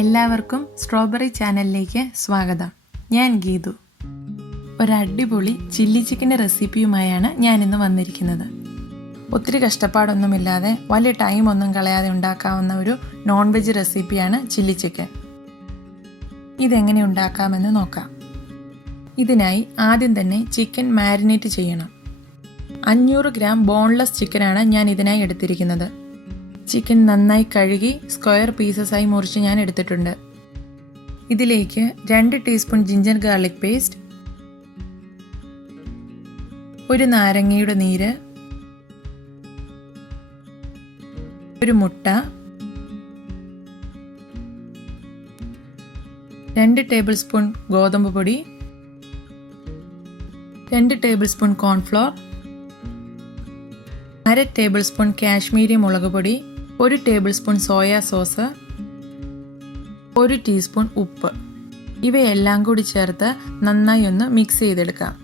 എല്ലാവർക്കും സ്ട്രോബെറി ചാനലിലേക്ക് സ്വാഗതം. ഞാൻ ഗീതു. ഒരു അടിപൊളി ചില്ലി ചിക്കൻ്റെ റെസിപ്പിയുമായാണ് ഞാനിന്ന് വന്നിരിക്കുന്നത്. ഒത്തിരി കഷ്ടപ്പാടൊന്നുമില്ലാതെ വലിയ ടൈമൊന്നും കളയാതെ ഉണ്ടാക്കാവുന്ന ഒരു നോൺ വെജ് റെസിപ്പിയാണ് ചില്ലി ചിക്കൻ. ഇതെങ്ങനെ ഉണ്ടാക്കാമെന്ന് നോക്കാം. ഇതിനായി ആദ്യം തന്നെ ചിക്കൻ മാരിനേറ്റ് ചെയ്യണം. 500 ഗ്രാം ബോൺലെസ് ചിക്കനാണ് ഞാൻ ഇതിനായി എടുത്തിരിക്കുന്നത്. ചിക്കൻ നന്നായി കഴുകി സ്ക്വയർ പീസസായി മുറിച്ച് ഞാൻ എടുത്തിട്ടുണ്ട്. ഇതിലേക്ക് 2 ടീസ്പൂൺ ജിഞ്ചർ ഗാർലിക് പേസ്റ്റ്, ഒരു നാരങ്ങയുടെ നീര്, ഒരു മുട്ട, 2 ടേബിൾ സ്പൂൺ ഗോതമ്പ് പൊടി, 2 table spoon cornflour, 1/2 table spoon Kashmiri മുളക് പൊടി, 1 table spoon soya sauce, 1 teaspoon ഉപ്പ്. ഇവയെല്ലാം കൂടി ചേർത്ത് നന്നായി ഒന്ന് മിക്സ് ചെയ്തെടുക്കാം.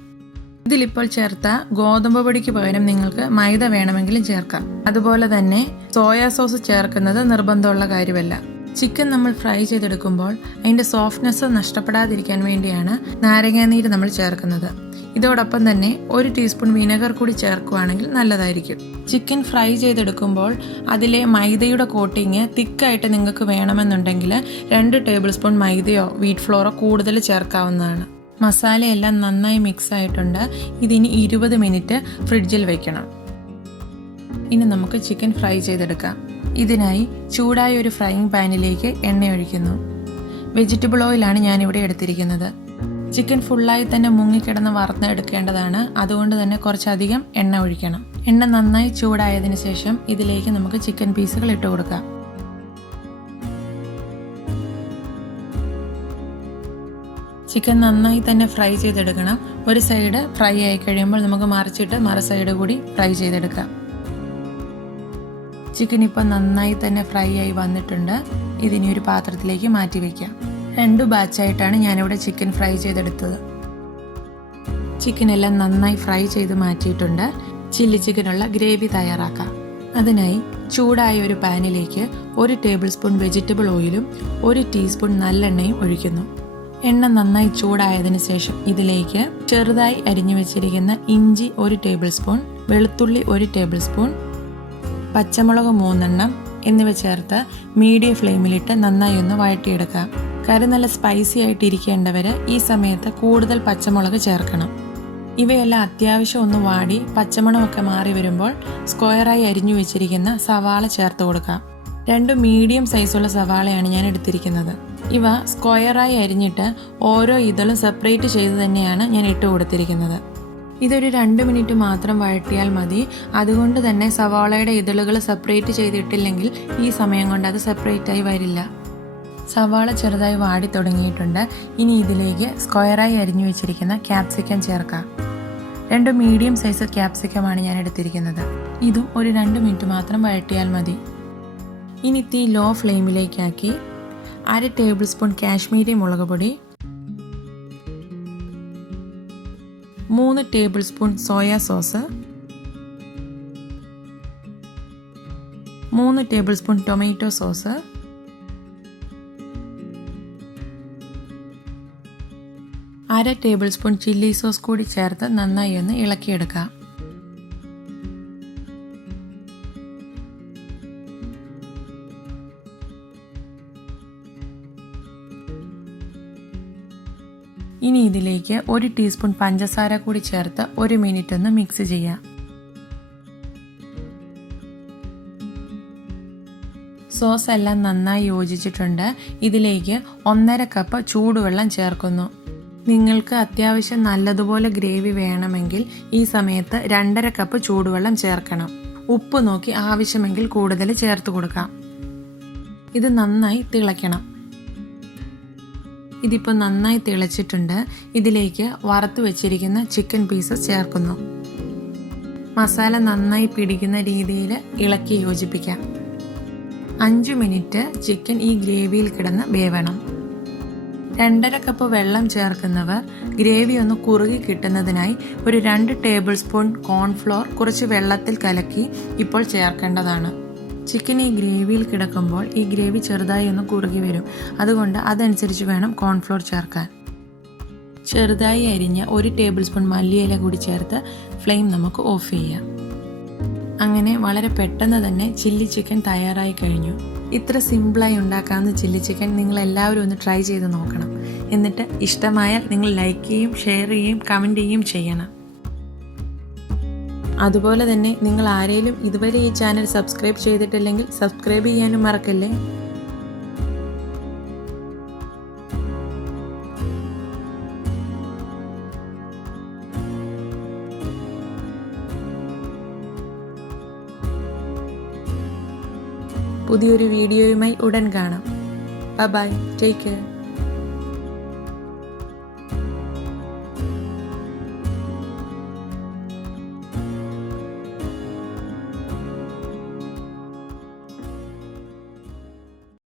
ഇതിലിപ്പോൾ ചേർത്ത ഗോതമ്പ് പൊടിക്ക് പകരം നിങ്ങൾക്ക് മൈദ വേണമെങ്കിലും ചേർക്കാം. അതുപോലെ തന്നെ സോയാ സോസ് ചേർക്കുന്നത് നിർബന്ധമുള്ള കാര്യമല്ല. ചിക്കൻ നമ്മൾ ഫ്രൈ ചെയ്തെടുക്കുമ്പോൾ അതിൻ്റെ സോഫ്റ്റ്നെസ് നഷ്ടപ്പെടാതിരിക്കാൻ വേണ്ടിയാണ് നാരങ്ങാനീര് നമ്മൾ ചേർക്കുന്നത്. ഇതോടൊപ്പം തന്നെ 1 ടീസ്പൂൺ വിനെഗർ കൂടി ചേർക്കുകയാണെങ്കിൽ നല്ലതായിരിക്കും. ചിക്കൻ ഫ്രൈ ചെയ്തെടുക്കുമ്പോൾ അതിലെ മൈദയുടെ കോട്ടിങ് തിക്കായിട്ട് നിങ്ങൾക്ക് വേണമെന്നുണ്ടെങ്കിൽ 2 ടേബിൾ സ്പൂൺ മൈദയോ വീറ്റ് ഫ്ലോറോ കൂടുതൽ ചേർക്കാവുന്നതാണ്. മസാലയെല്ലാം നന്നായി മിക്സ് ആയിട്ടുണ്ട്. ഇതിനി 20 മിനിറ്റ് ഫ്രിഡ്ജിൽ വെക്കണം. ഇനി നമുക്ക് ചിക്കൻ ഫ്രൈ ചെയ്തെടുക്കാം. ഇതിനായി ചൂടായ ഒരു ഫ്രൈയിങ് പാനിലേക്ക് എണ്ണ ഒഴിക്കുന്നു. വെജിറ്റബിൾ ഓയിലാണ് ഞാനിവിടെ എടുത്തിരിക്കുന്നത്. ചിക്കൻ ഫുള്ളായി തന്നെ മുങ്ങിക്കിടന്ന് വറുത്തെടുക്കേണ്ടതാണ്. അതുകൊണ്ട് തന്നെ കുറച്ചധികം എണ്ണ ഒഴിക്കണം. എണ്ണ നന്നായി ചൂടായതിനു ശേഷം ഇതിലേക്ക് നമുക്ക് ചിക്കൻ പീസുകൾ ഇട്ട് കൊടുക്കാം. ചിക്കൻ നന്നായി തന്നെ ഫ്രൈ ചെയ്തെടുക്കണം. ഒരു സൈഡ് ഫ്രൈ ആയി കഴിയുമ്പോൾ നമുക്ക് മറിച്ചിട്ട് മറു സൈഡ് കൂടി ഫ്രൈ ചെയ്തെടുക്കാം. ചിക്കൻ ഇപ്പോൾ നന്നായി തന്നെ ഫ്രൈ ആയി വന്നിട്ടുണ്ട്. ഇതിനി ഒരു പാത്രത്തിലേക്ക് മാറ്റി വയ്ക്കാം. 2 ബാച്ചായിട്ടാണ് ഞാനിവിടെ ചിക്കൻ ഫ്രൈ ചെയ്തെടുത്തത്. ചിക്കൻ എല്ലാം നന്നായി ഫ്രൈ ചെയ്ത് മാറ്റിയിട്ടുണ്ട്. ചില്ലി ചിക്കനുള്ള ഗ്രേവി തയ്യാറാക്കാം. അതിനായി ചൂടായ ഒരു പാനിലേക്ക് 1 ടേബിൾ സ്പൂൺ വെജിറ്റബിൾ ഓയിലും 1 ടീസ്പൂൺ നല്ലെണ്ണയും ഒഴിക്കുന്നു. എണ്ണ നന്നായി ചൂടായതിനു ശേഷം ഇതിലേക്ക് ചെറുതായി അരിഞ്ഞു വെച്ചിരിക്കുന്ന ഇഞ്ചി 1 ടേബിൾ സ്പൂൺ, വെളുത്തുള്ളി 1 ടേബിൾ സ്പൂൺ, പച്ചമുളക് 3 എണ്ണം എന്നിവ ചേർത്ത് മീഡിയം ഫ്ലെയിമിലിട്ട് നന്നായി ഒന്ന് വഴറ്റിയെടുക്കാം. കറി നല്ല സ്പൈസി ആയിട്ട് ഇരിക്കേണ്ടവർ ഈ സമയത്ത് കൂടുതൽ പച്ചമുളക് ചേർക്കണം. ഇവയെല്ലാം അത്യാവശ്യം ഒന്ന് വാടി പച്ചമണമൊക്കെ മാറി വരുമ്പോൾ സ്ക്വയറായി അരിഞ്ഞു വെച്ചിരിക്കുന്ന സവാള ചേർത്ത് കൊടുക്കാം. 2 മീഡിയം സൈസുള്ള സവാളയാണ് ഞാൻ എടുത്തിരിക്കുന്നത്. ഇവ സ്ക്വയറായി അരിഞ്ഞിട്ട് ഓരോ ഇതളും സെപ്പറേറ്റ് ചെയ്ത് തന്നെയാണ് ഞാൻ ഇട്ട് കൊടുത്തിരിക്കുന്നത്. ഇതൊരു 2 മിനിറ്റ് മാത്രം വഴറ്റിയാൽ മതി. അതുകൊണ്ട് തന്നെ സവാളയുടെ ഇതളുകൾ സെപ്പറേറ്റ് ചെയ്തിട്ടില്ലെങ്കിൽ ഈ സമയം കൊണ്ട് അത് സെപ്പറേറ്റായി വരില്ല. സവാള ചെറുതായി വാടി തുടങ്ങിയിട്ടുണ്ട്. ഇനി ഇതിലേക്ക് സ്ക്വയറായി അരിഞ്ഞു വെച്ചിരിക്കുന്ന ക്യാപ്സിക്കം ചേർക്കാം. 2 മീഡിയം സൈസ് ക്യാപ്സിക്കമാണ് ഞാൻ എടുത്തിരിക്കുന്നത്. ഇതും ഒരു 2 മിനിറ്റ് മാത്രം വഴറ്റിയാൽ മതി. ഇനി തീ ലോ ഫ്ലെയിമിലേക്കാക്കി 1/2 ടേബിൾ സ്പൂൺ കാശ്മീരി മുളക് പൊടി, 3 table spoon soya sauce, 3 table spoon tomato sauce, 1/2 table spoon chilli sauce കൂടി ചേർത്ത് നന്നായി ഒന്ന് ഇളക്കിയെടുക്കാം. ഇനി ഇതിലേക്ക് 1 ടീസ്പൂൺ പഞ്ചസാര കൂടി ചേർത്ത് 1 മിനിറ്റ് ഒന്ന് മിക്സ് ചെയ്യാം. സോസ് എല്ലാം നന്നായി യോജിച്ചിട്ടുണ്ട്. ഇതിലേക്ക് 1/2 കപ്പ് ചൂടുവെള്ളം ചേർക്കുന്നു. നിങ്ങൾക്ക് അത്യാവശ്യം നല്ലതുപോലെ ഗ്രേവി വേണമെങ്കിൽ ഈ സമയത്ത് 2.5 കപ്പ് ചൂടുവെള്ളം ചേർക്കണം. ഉപ്പ് നോക്കി ആവശ്യമെങ്കിൽ കൂടുതൽ ചേർത്ത് കൊടുക്കാം. ഇത് നന്നായി തിളയ്ക്കണം. ഇതിപ്പോൾ നന്നായി തിളച്ചിട്ടുണ്ട്. ഇതിലേക്ക് വറുത്ത് വെച്ചിരിക്കുന്ന ചിക്കൻ പീസസ് ചേർക്കുന്നു. മസാല നന്നായി പിടിക്കുന്ന രീതിയിൽ ഇളക്കി യോജിപ്പിക്കാം. 5 മിനിറ്റ് ചിക്കൻ ഈ ഗ്രേവിയിൽ കിടന്ന് വേവണം. 2.5 കപ്പ് വെള്ളം ചേർക്കുന്നവർ ഗ്രേവി ഒന്ന് കുറുകി കിട്ടുന്നതിനായി ഒരു 2 ടേബിൾ സ്പൂൺ കോൺഫ്ലോർ കുറച്ച് വെള്ളത്തിൽ കലക്കി ഇപ്പോൾ ചേർക്കേണ്ടതാണ്. ചിക്കൻ ഈ ഗ്രേവിയിൽ കിടക്കുമ്പോൾ ഈ ഗ്രേവി ചെറുതായി ഒന്ന് കുറുകി വരും. അതുകൊണ്ട് അതനുസരിച്ച് വേണം കോൺഫ്ലോർ ചേർക്കാൻ. ചെറുതായി അരിഞ്ഞ 1 ടേബിൾ സ്പൂൺ മല്ലിയില കൂടി ചേർത്ത് ഫ്ലെയിം നമുക്ക് ഓഫ് ചെയ്യാം. അങ്ങനെ വളരെ പെട്ടെന്ന് തന്നെ ചില്ലി ചിക്കൻ തയ്യാറായി കഴിഞ്ഞു. ഇത്ര സിമ്പിളായി ഉണ്ടാക്കാവുന്ന ചില്ലി ചിക്കൻ നിങ്ങൾ എല്ലാവരും ഒന്ന് ട്രൈ ചെയ്ത് നോക്കണം. എന്നിട്ട് ഇഷ്ടമായാൽ നിങ്ങൾ ലൈക്ക് ചെയ്യും, ഷെയർ ചെയ്യുകയും കമൻറ്റ് ചെയ്യുകയും ചെയ്യണം. അതുപോലെ തന്നെ നിങ്ങൾ ആരെങ്കിലും ഇതുവരെ ഈ ചാനൽ സബ്സ്ക്രൈബ് ചെയ്തിട്ടില്ലെങ്കിൽ സബ്സ്ക്രൈബ് ചെയ്യാനും മറക്കല്ലേ. പുതിയൊരു വീഡിയോയുമായി ഉടൻ കാണാം. Bye, take care.